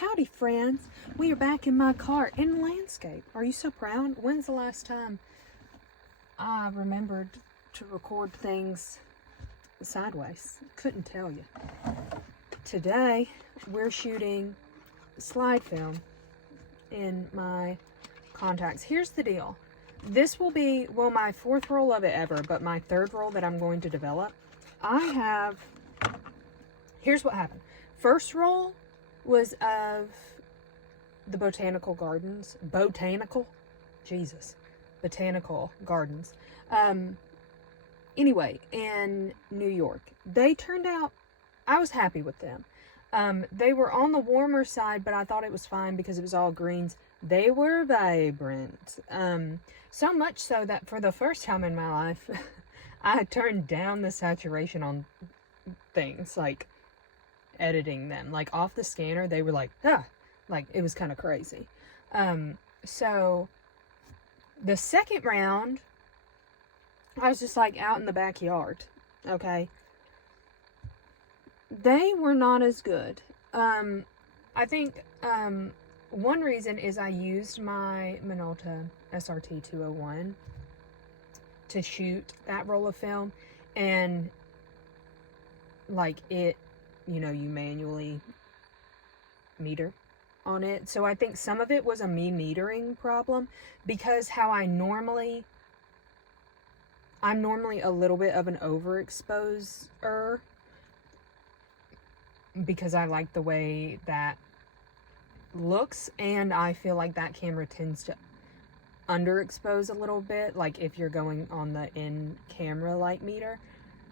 Howdy friends, we are back in my car in landscape. Are you so proud? When's the last time I remembered to record things sideways? Couldn't tell you. Today we're shooting slide film in my contacts. Here's the deal. This will be, well, my fourth roll of it ever, but my third roll that I'm going to develop. Here's what happened. First roll was of the botanical gardens. Botanical gardens. Anyway, in New York. They turned out, I was happy with them. They were on the warmer side, but I thought it was fine because it was all greens. They were vibrant. So much so that for the first time in my life, I turned down the saturation on things, like editing them. Like off the scanner, they were like, like it was kind of crazy. So the second round, I was just like out in the backyard, okay? They were not as good. I think one reason is I used my Minolta SRT 201 to shoot that roll of film, and like it, you know, you manually meter on it. So I think some of it was a me metering problem, because how I'm normally a little bit of an overexposer, because I like the way that looks, and I feel like that camera tends to underexpose a little bit, like if you're going on the in-camera light meter.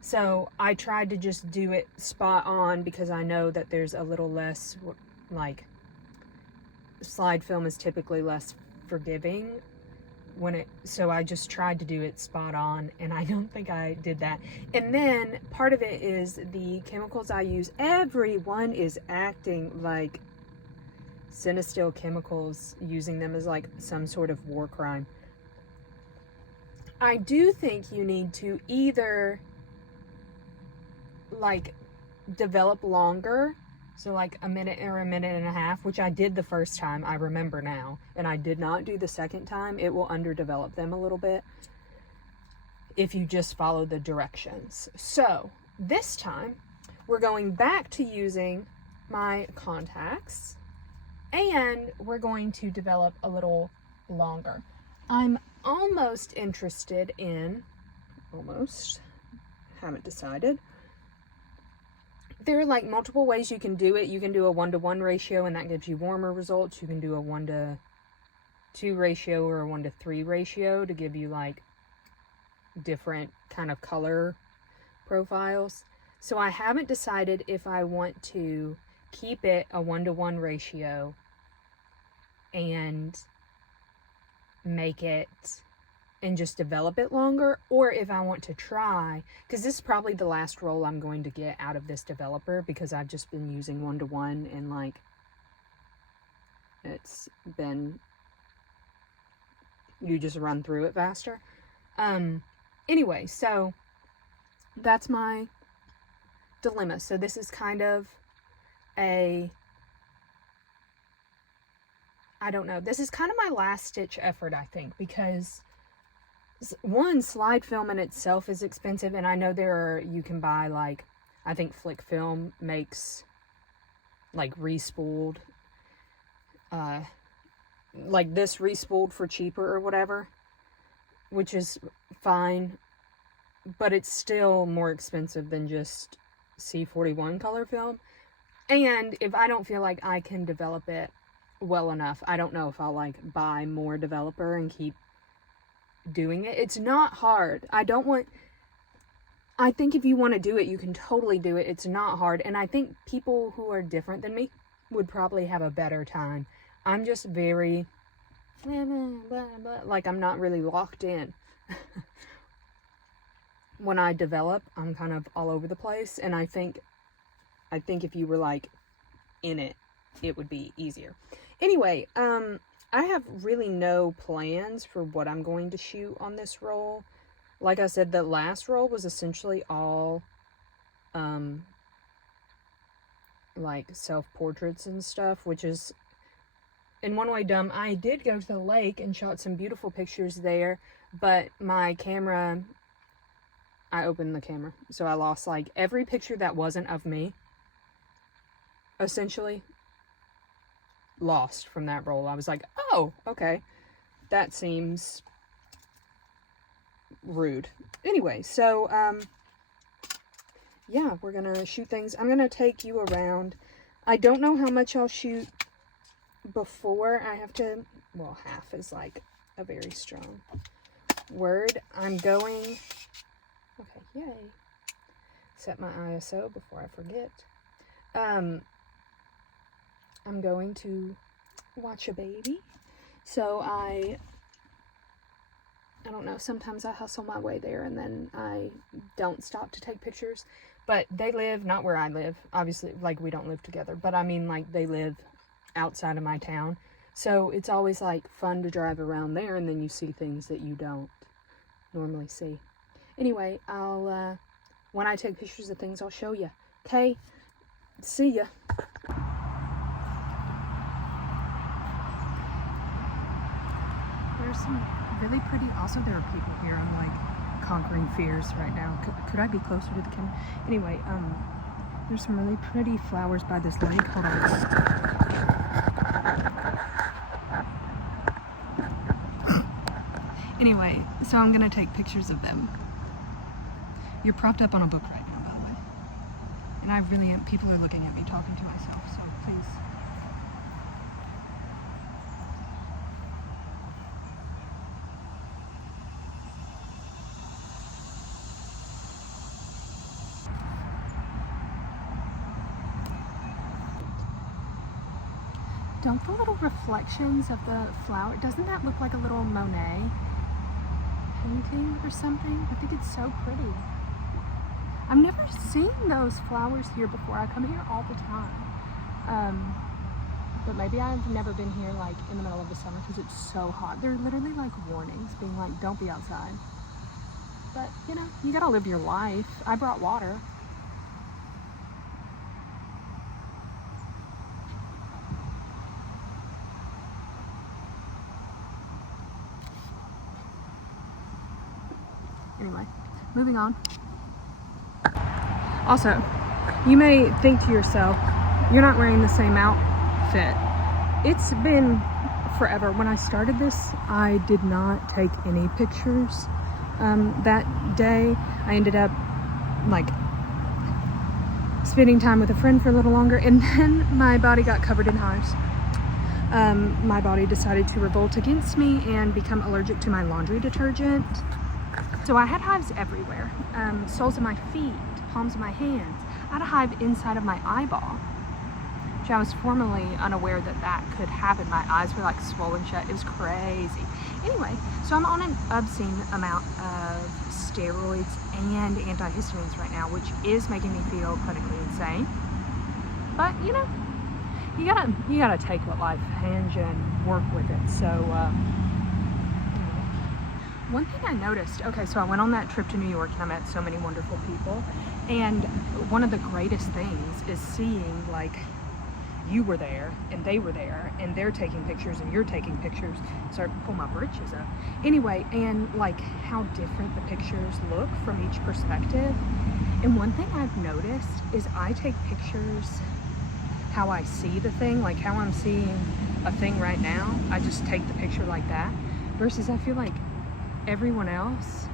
So I tried to just do it spot on, because I know that there's a little less, like, slide film is typically less forgiving so I just tried to do it spot on, and I don't think I did that. And then part of it is the chemicals I use. Everyone is acting like cinestill chemicals, using them as like some sort of war crime. I do think you need to either like develop longer, so like a minute or a minute and a half, which I did the first time, I remember now, and I did not do the second time. It will underdevelop them a little bit if you just follow the directions. So this time we're going back to using my contacts, and we're going to develop a little longer. I'm almost interested in, haven't decided. There are like multiple ways you can do it. You can do a 1-to-1 ratio, and that gives you warmer results. You can do a 1-to-2 ratio or a 1-to-3 ratio to give you like different kind of color profiles. So I haven't decided if I want to keep it a 1-to-1 ratio and make it and just develop it longer, or if I want to try, because this is probably the last roll I'm going to get out of this developer, because I've just been using 1-to-1 and like it's been, you just run through it faster. Anyway, so that's my dilemma. So this is kind of I don't know, this is kind of my last ditch effort, I think, because one, slide film in itself is expensive, and I know you can buy, like, I think Flick Film makes, like, respooled, like this respooled for cheaper or whatever, which is fine, but it's still more expensive than just C41 color film. And if I don't feel like I can develop it well enough, I don't know if I'll, like, buy more developer and keep doing it. It's not hard. I think if you want to do it, you can totally do it. It's not hard, and I think people who are different than me would probably have a better time. I'm just very like, I'm not really locked in. When I develop, I'm kind of all over the place, and I think if you were like in it, it would be easier. Anyway, I have really no plans for what I'm going to shoot on this roll. Like I said, the last roll was essentially all like self-portraits and stuff, which is in one way dumb. I did go to the lake and shot some beautiful pictures there, but my camera, I opened the camera, so I lost like every picture that wasn't of me, essentially lost from that roll. I was like, oh, okay, that seems rude. Anyway, so yeah, we're gonna shoot things. I'm gonna take you around. I don't know how much I'll shoot before I have to, well, half is like a very strong word. I'm going, okay, yay. Set my ISO before I forget. I'm going to watch a baby. So I don't know, sometimes I hustle my way there and then I don't stop to take pictures. But they live, not where I live, obviously, like we don't live together, but I mean like they live outside of my town. So it's always like fun to drive around there and then you see things that you don't normally see. Anyway, I'll, when I take pictures of things, I'll show you. Okay, see ya. There's some really pretty, also there are people here. I'm like conquering fears right now. Could I be closer to the camera? Anyway, there's some really pretty flowers by this lake. Hold on. Anyway, so I'm gonna take pictures of them. You're propped up on a book right now, by the way. And I really am, people are looking at me talking to myself, so please. Don't the little reflections of the flower, doesn't that look like a little Monet painting or something? I think it's so pretty. I've never seen those flowers here before. I come here all the time. But maybe I've never been here like in the middle of the summer because it's so hot. They're literally like warnings being like, don't be outside. But you know, you gotta live your life. I brought water. Anyway, moving on. Also, you may think to yourself, you're not wearing the same outfit. It's been forever. When I started this, I did not take any pictures that day. I ended up like spending time with a friend for a little longer, and then my body got covered in hives. My body decided to revolt against me and become allergic to my laundry detergent. So I had hives everywhere, soles of my feet, palms of my hands. I had a hive inside of my eyeball, which I was formerly unaware that that could happen. My eyes were like swollen shut. It was crazy. Anyway, so I'm on an obscene amount of steroids and antihistamines right now, which is making me feel clinically insane. But you know, you gotta take what life hands you and work with it. So. One thing I noticed, okay, so I went on that trip to New York and I met so many wonderful people, and one of the greatest things is seeing like you were there and they were there and they're taking pictures and you're taking pictures. Start to pull my britches up. Anyway, and like how different the pictures look from each perspective. And one thing I've noticed is I take pictures how I see the thing, like how I'm seeing a thing right now. I just take the picture like that, versus I feel like everyone else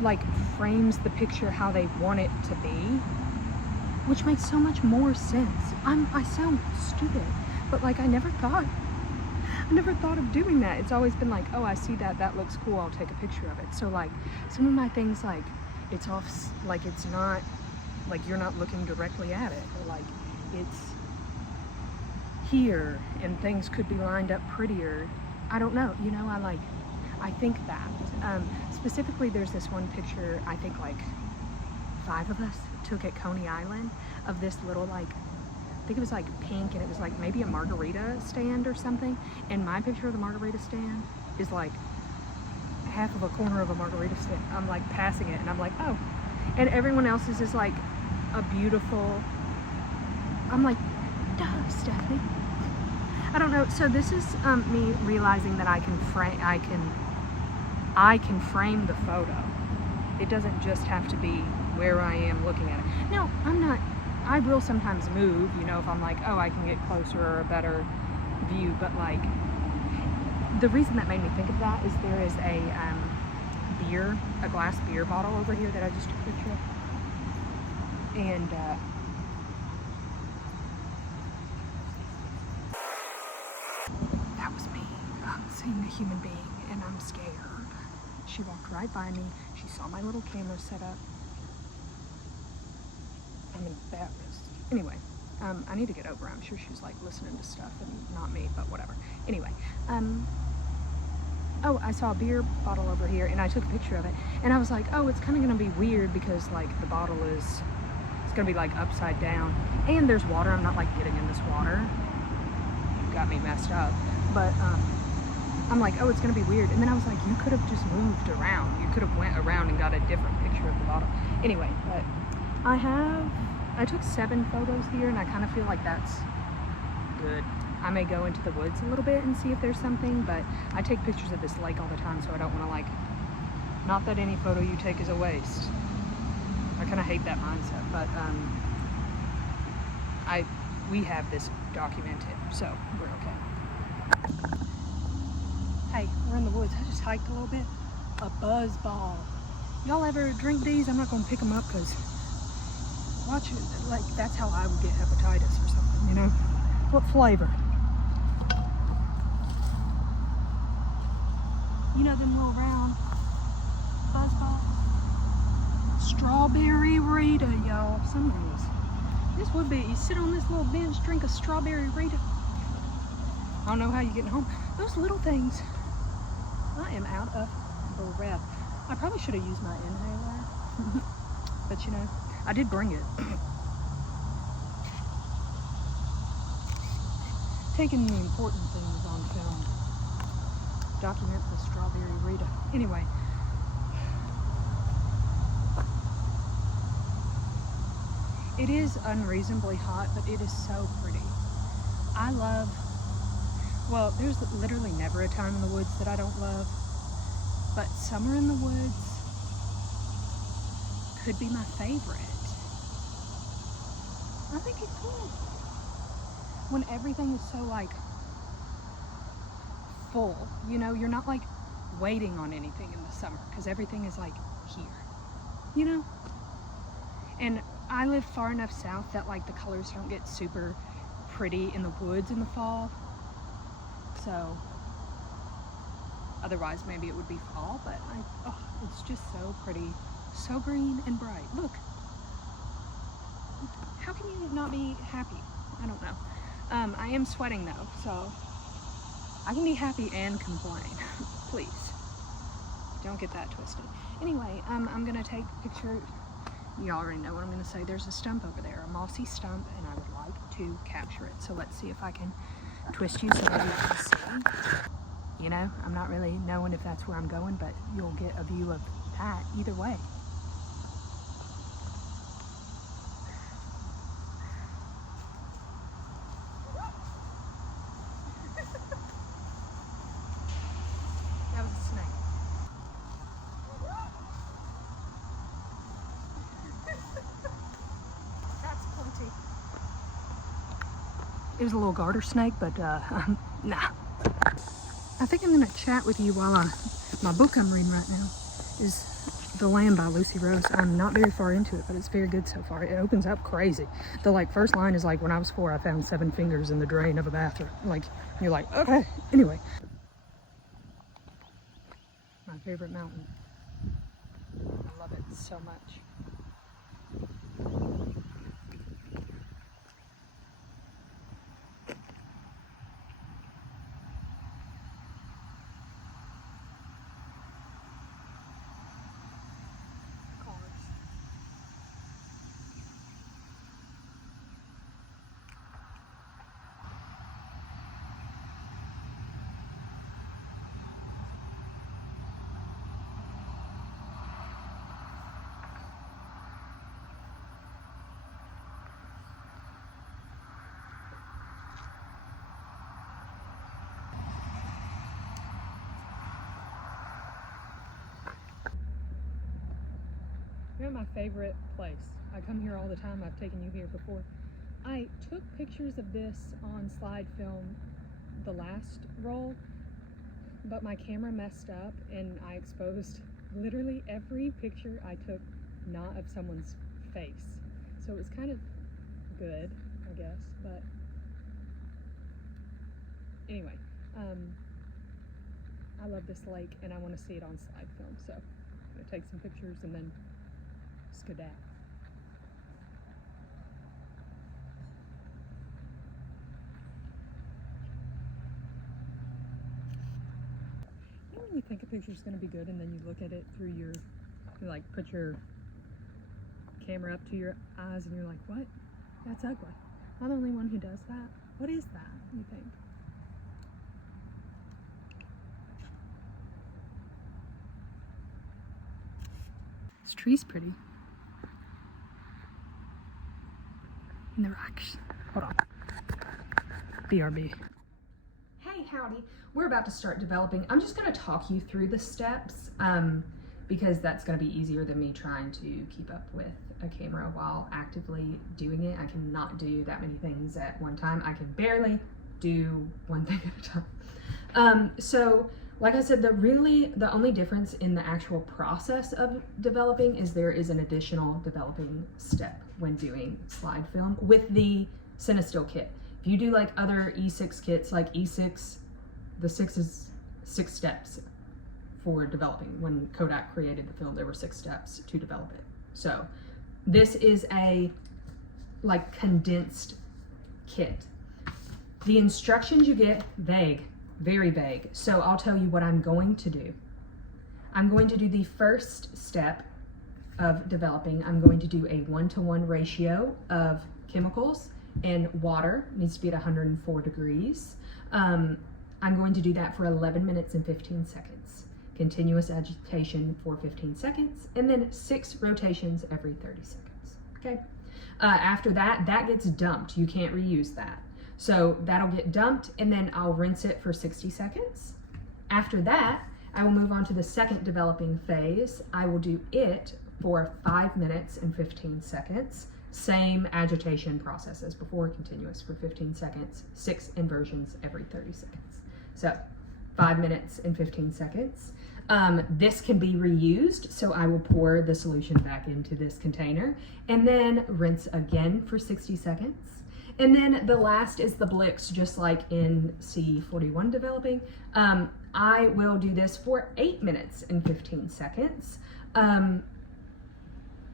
like frames the picture how they want it to be, which makes so much more sense. I sound stupid, but like I never thought of doing that. It's always been like, oh, I see that looks cool, I'll take a picture of it. So like some of my things, like it's off, like it's not like you're not looking directly at it, or like it's here and things could be lined up prettier. I don't know, you know, I think that. Specifically, there's this one picture, I think like 5 of us took at Coney Island, of this little like, I think it was like pink and it was like maybe a margarita stand or something. And my picture of the margarita stand is like half of a corner of a margarita stand. I'm like passing it and I'm like, oh. And everyone else's is like a beautiful I'm like, duh, Stephanie. I don't know. So this is me realizing that I can frame the photo. It doesn't just have to be where I am looking at it. Now, I will sometimes move, you know, if I'm like, oh, I can get closer or a better view, but like, the reason that made me think of that is there is a glass beer bottle over here that I just took a picture of. And that was me seeing a human being, and I'm scared. She walked right by me. She saw my little camera set up. I'm embarrassed. Anyway, I need to get over it. I'm sure she was like listening to stuff and not me, but whatever. Anyway, oh, I saw a beer bottle over here, and I took a picture of it, and I was like, oh, it's kind of gonna be weird because like the bottle it's gonna be like upside down, and there's water. I'm not like getting in this water. You got me messed up, but I'm like, oh, it's gonna be weird. And then I was like, you could have just moved around. You could have went around and got a different picture of the bottle. Anyway, but I took 7 photos here, and I kind of feel like that's good. I may go into the woods a little bit and see if there's something, but I take pictures of this lake all the time, so I don't want to like, not that any photo you take is a waste. I kind of hate that mindset, but we have this documented, so we're okay. Hey, we're in the woods. I just hiked a little bit. A buzz ball. Y'all ever drink these? I'm not gonna pick them up because watch it, like that's how I would get hepatitis or something, you know? What flavor? You know them little round buzz balls? Strawberry Rita, y'all. Some days. This would be, you sit on this little bench, drink a strawberry Rita. I don't know how you're getting home. Those little things. I am out of breath. I probably should have used my inhaler. But you know, I did bring it. Taking the important things on film. Document the strawberry Rita. Anyway. It is unreasonably hot, but it is so pretty. I love, well, there's literally never a time in the woods that I don't love, but summer in the woods could be my favorite. I think it's cool. When everything is so like full, you know, you're not like waiting on anything in the summer because everything is like here, you know? And I live far enough south that like the colors don't get super pretty in the woods in the fall. So otherwise maybe it would be fall, but it's just so pretty, so green and bright. Look, how can you not be happy? I don't know. I am sweating though, so I can be happy and complain. Please don't get that twisted. Anyway, I'm gonna take a picture. You already know what I'm gonna say. There's a stump over there, a mossy stump, and I would like to capture it. So let's see if I can twist you so maybe you can see. You know, I'm not really knowing if that's where I'm going, but you'll get a view of that either way. That was a snake. That's plenty. It was a little garter snake, but nah. I think I'm gonna chat with you while my book I'm reading right now is The Lamb by Lucy Rose. I'm not very far into it, but it's very good so far. It opens up crazy. The like first line is like, when I was 4, I found 7 fingers in the drain of a bathroom. Like, you're like, okay. Anyway. My favorite mountain. I love it so much. You're my favorite place. I come here all the time. I've taken you here before. I took pictures of this on slide film the last roll, but my camera messed up and I exposed literally every picture I took not of someone's face. So it was kind of good, I guess, but anyway, I love this lake and I want to see it on slide film, so I'm going to take some pictures and then skedaddle. You know when you think a picture's going to be good and then you look at it through your, you like put your camera up to your eyes and you're like, what? That's ugly. I'm the only one who does that. What is that, you think? This tree's pretty. And the rocks. Hold on. BRB. Hey, howdy. We're about to start developing. I'm just going to talk you through the steps because that's going to be easier than me trying to keep up with a camera while actively doing it. I cannot do that many things at one time. I can barely do one thing at a time. So like I said, the only difference in the actual process of developing is there is an additional developing step when doing slide film with the cinestill kit. If you do like other E6 kits, like E6, the 6 is 6 steps for developing. When Kodak created the film, there were 6 steps to develop it. So this is a like condensed kit. The instructions you get, vague, very vague. So I'll tell you what I'm going to do. I'm going to do the first step of developing. I'm going to do a 1-to-1 ratio of chemicals and water. It needs to be at 104 degrees. I'm going to do that for 11 minutes and 15 seconds. Continuous agitation for 15 seconds, and then 6 rotations every 30 seconds, okay? After that, that gets dumped. You can't reuse that. So that'll get dumped, and then I'll rinse it for 60 seconds. After that, I will move on to the second developing phase. I will do it for 5 minutes and 15 seconds. Same agitation process as before, continuous for 15 seconds, 6 inversions every 30 seconds. So 5 minutes and 15 seconds. This can be reused, so I will pour the solution back into this container and then rinse again for 60 seconds. And then the last is the blix, just like in C41 developing. I will do this for 8 minutes and 15 seconds.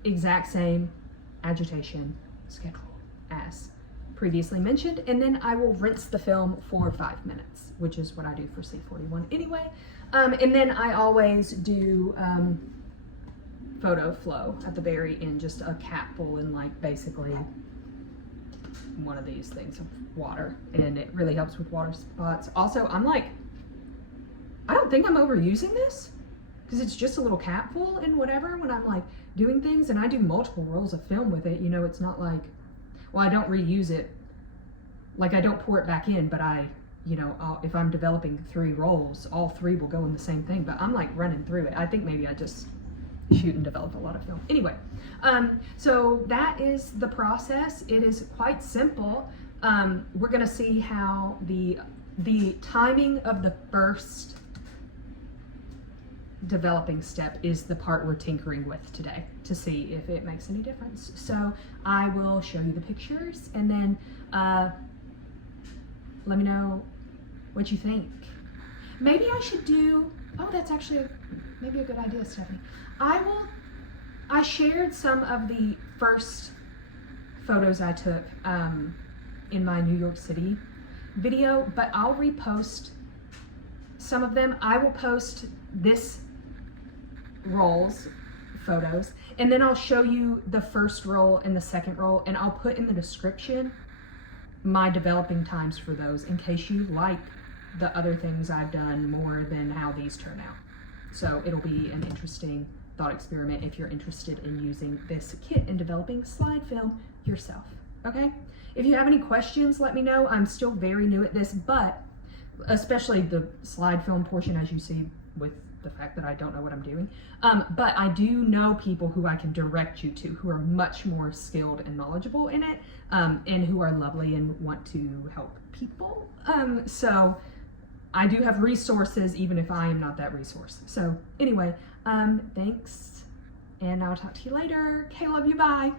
Exact same agitation schedule as previously mentioned. And then I will rinse the film for 5 minutes, which is what I do for C41 anyway. And then I always do photo flow at the very end, just a capful and like basically one of these things of water, and it really helps with water spots. Also, I'm like, I don't think I'm overusing this because it's just a little capful and whatever when I'm like doing things, and I do multiple rolls of film with it. You know, it's not like, well, I don't reuse it. Like I don't pour it back in, but you know, if I'm developing 3 rolls, all 3 will go in the same thing, but I'm like running through it. I think maybe I just shoot and develop a lot of film. Anyway, so that is the process. It is quite simple. We're gonna see how the timing of the first developing step is the part we're tinkering with today to see if it makes any difference. So I will show you the pictures and then let me know what you think. Maybe I should do, oh, that's actually maybe a good idea, Stephanie. I shared some of the first photos I took in my New York City video, but I'll repost some of them. I will post this roll's photos, and then I'll show you the first roll and the second roll, and I'll put in the description my developing times for those in case you like the other things I've done more than how these turn out. So it'll be an interesting thought experiment if you're interested in using this kit and developing slide film yourself, okay? If you have any questions, let me know. I'm still very new at this, but especially the slide film portion, as you see with the fact that I don't know what I'm doing. But I do know people who I can direct you to who are much more skilled and knowledgeable in it, and who are lovely and want to help people. So I do have resources even if I am not that resource. So anyway, thanks, and I'll talk to you later. Okay, love you, bye.